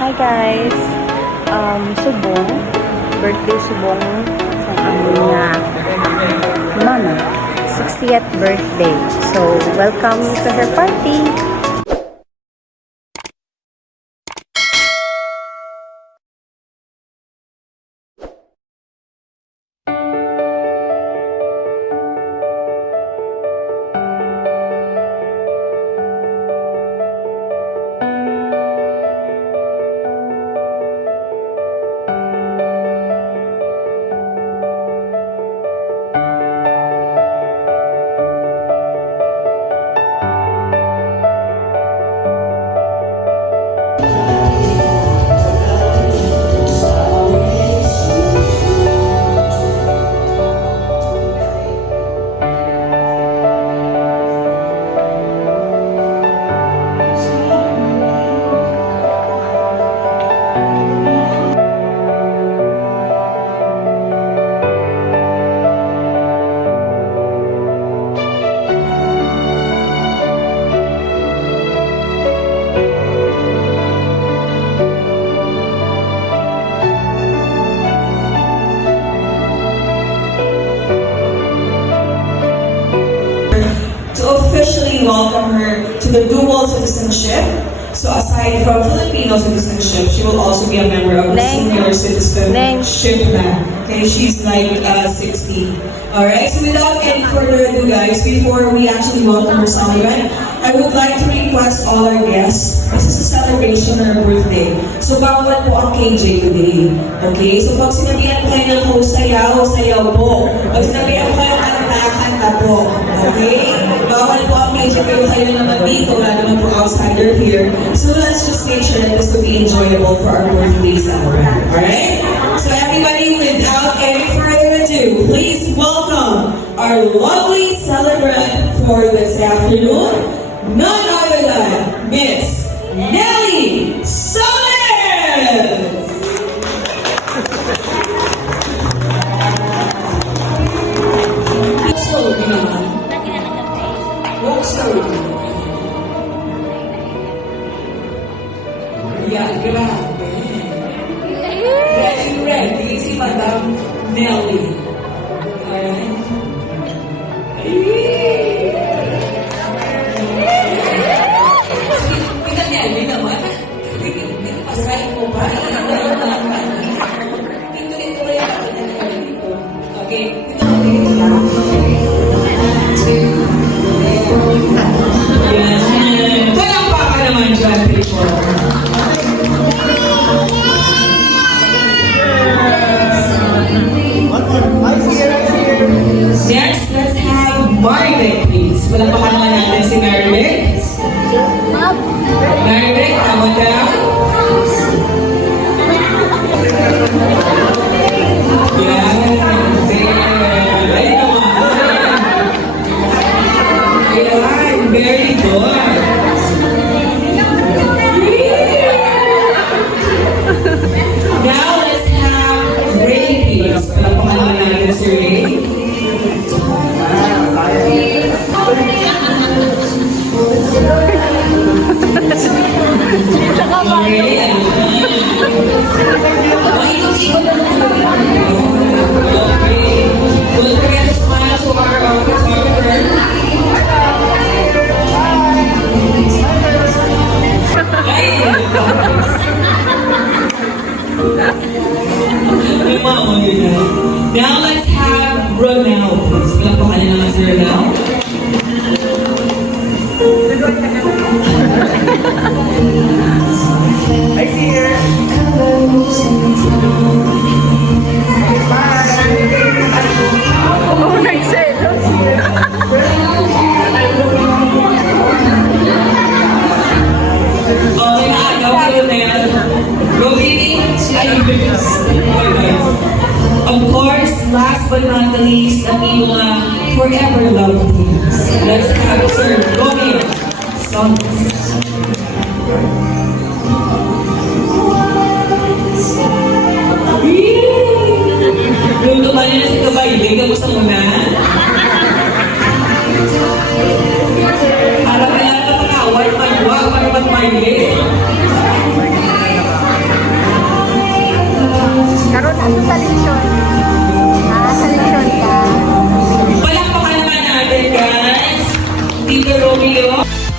Hi guys! Subong, birthday subong sa aming mama, 60th birthday. So, welcome to her party! Officially welcome her to the dual citizenship. So aside from Filipino citizenship, she will also be a member of the senior citizenship plan. Okay, she's like 60. Alright, so without any further ado guys, before we actually welcome her celebrant, I would like to request all our guests, this is a celebration on her birthday. So bawal po ang KJ today. Okay, so pag sinabihan ko kayo ng sayaw, sayaw po. Pag sinabihan ko kayo ng kanta, kanta po. Okay? Bawal po ang KJ kayo naman dito, wala naman po outsider here. So let's just make sure that this will be enjoyable for our birthday celebrant. Alright? So everybody, without any further ado, please welcome our lovely celebrant for this afternoon, none other than Miss Nelly Summers! Slowly naman. Walk slowly. Yeah, grabe. Ready si Madam Nelly. Ayan. Kita Nelly naman. Pasay mo ba? Ito rin ito. Okay. Yan. Palakpakan naman dyan, people. Next, let's have Marvick, please. Palakpakan naman natin si Marvick. Marvick, tama daw. Yan. Ay, naman. Ayan, very good. Now, let's have Ray, please. Palakpakan naman natin si Ray. Don't forget to smile to our photographer. Now let's have Ronel, please. Palakpakan niyo naman si Ronel. I see her. Oh, nice! Don't see it! Oh, yeah, go Ronel. Go, baby. Of course, last but not the least, ang iyong forever love teams. Let's have Sir Romeo Santos. Yung tumayo na si Kabayde, kamusta mo na? Para kaya na pangawal, magwag, para magmayli. Tito Romeo.